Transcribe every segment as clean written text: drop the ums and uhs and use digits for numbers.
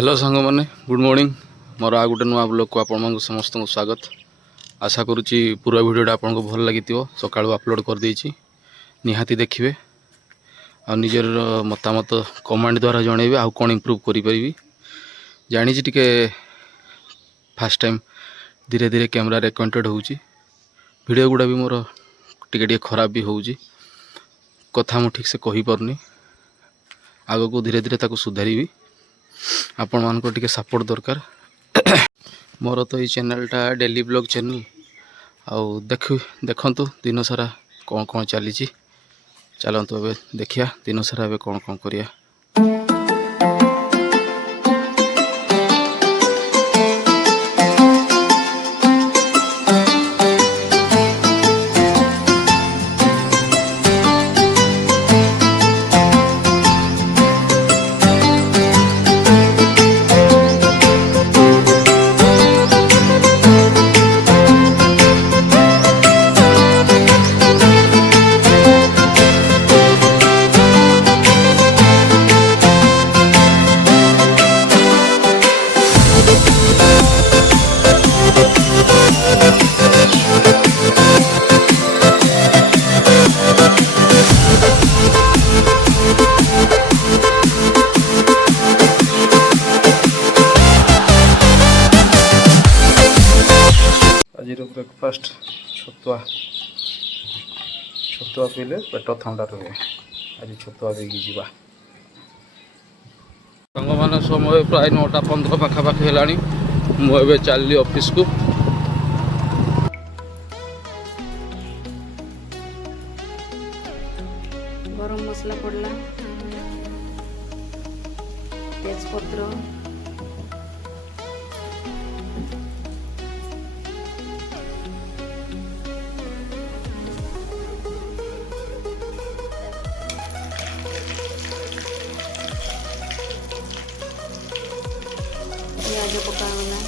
Hello सांग मैंने good morning मोर आ गोटे नुआ ब्लॉग को आपण समस्त को स्वागत। आशा करुच्ची पूरा वीडियोटा आपन को भल लगी सका अपलोड कर देछि निहाती देखिए आ निजर मतामत कमेंट द्वारा जनइबे आउ कौन इम्प्रूव करि परिबी। जानी टिके फास्ट टाइम धीरे धीरे कैमरा रे कंटेंट होउची वीडियो गुड़ा भी मोर टिके टिके खराब भी होउची कथा मु ठीक से कहि परनी आगो को धीरे धीरे ताको सुधारी आपण मान को टिके सपोर्ट दरकार। मोर तो ये चैनलटा डेली ब्लॉग चैनल आउ देखंतु दिन सारा कौन कौन चली चलतु ए देखिया दिन सारा ए कौन कौन करिया। आज ब्रेकफास्ट छतुआ छतुआ पीले पेट ठंडा रहे। आज छतुआ देगी जीवा सांग मैंने समय प्राय 9:15 पाखापाखि है मुझे चलि ऑफिस को। गरम मसला पड़ला तेजपत्र प्याज पकावला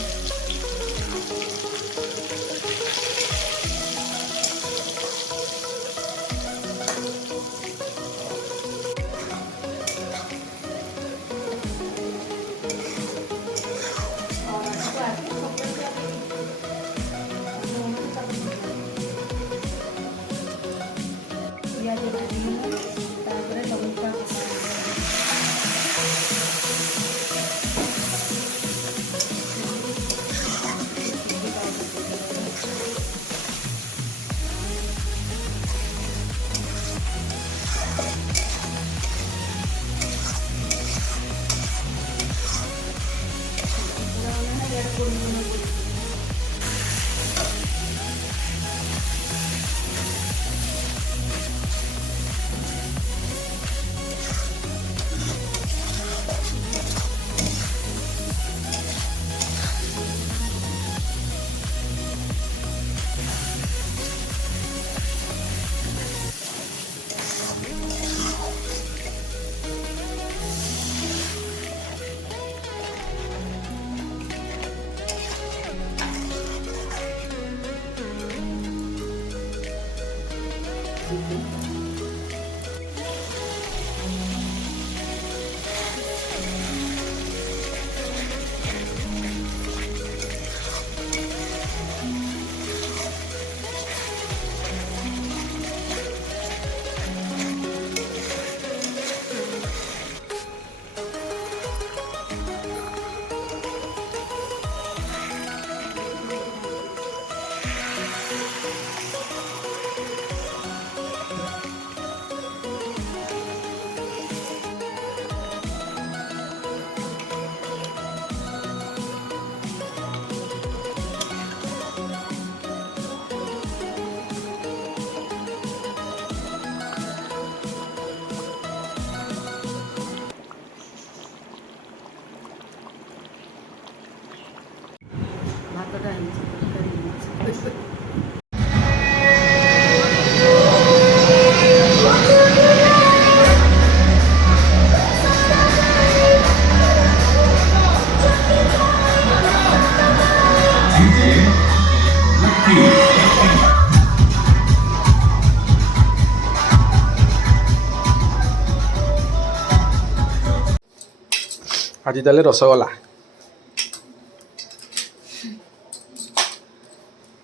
ଆଜି ତାହେଲେ ରସଗୋଲା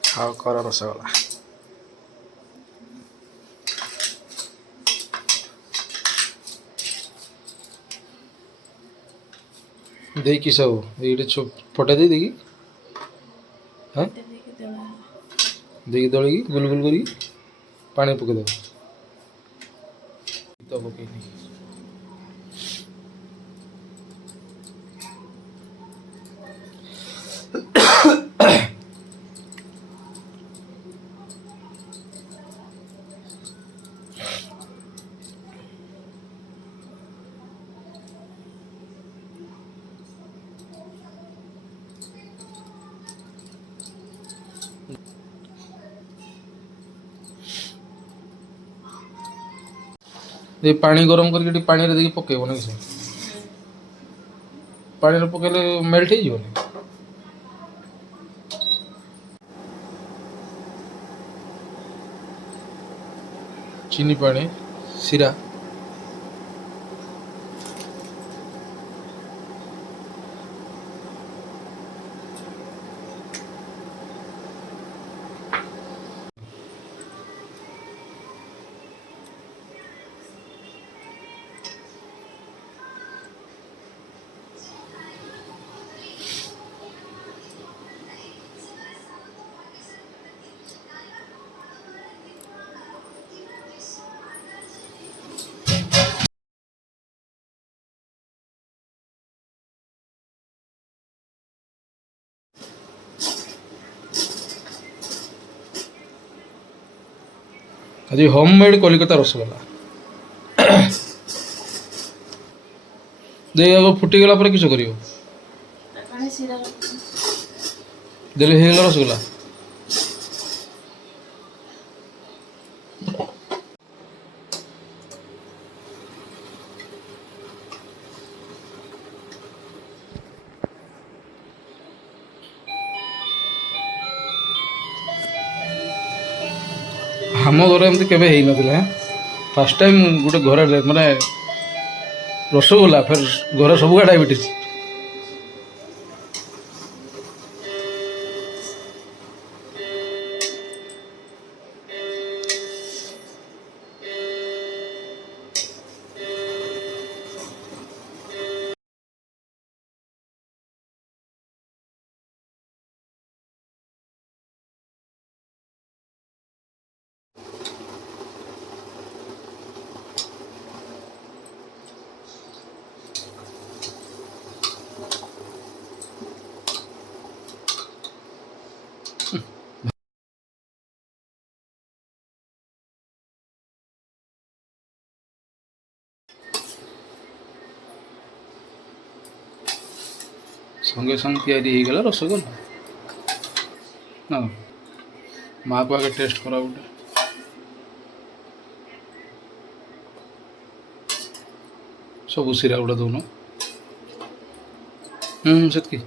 ଖାଅ କର ରସଗୋଲା। ଦେଇକି ସବୁ ଏଇଠି ଫଟେଇ ଦେଇକି ହଁ ଦେଇକି ଦଳିକି ଗୁଲ ଗୁଲ କରିକି ପାଣି ପକେଇଦେବ। ତ ପକେଇନି ଏ ପାଣି ଗରମ କରିକି ଟିକେ ପାଣିରେ ଦେଇକି ପକେଇବ ନାଇଁ ସେ ପାଣିରେ ପକେଇଲେ ମେଲ୍ଟ ହେଇଯିବନି। ଚିନି ପାଣି ଶିରା ଆଜି ହୋମ୍ ମେଡ୍ କଲିକତା ରସଗୋଲା ଦେଇ ଆଗ ଫୁଟିଗଲା ପରେ କିସ କରିବ ଦେଲେ ହେଇଗଲା ରସଗୋଲା। ଆମ ଘରେ ଏମିତି କେବେ ହେଇନଥିଲା। ଫାର୍ଷ୍ଟ ଟାଇମ୍ ଗୋଟେ ଘରେ ମାନେ ରସଗୋଲା ଫେର୍ ଘରେ ସବୁ ଡାଇବେଟିସ୍। ସଙ୍ଗେ ସଙ୍ଗେ ତିଆରି ହେଇଗଲା ରସଗୋଲା ନା ମାଆକୁ ଆଗେ ଟେଷ୍ଟ କରା ଗୋଟେ ସବୁ ଶିରା ଗୁଡ଼ା ଦଉନ ସେତିକି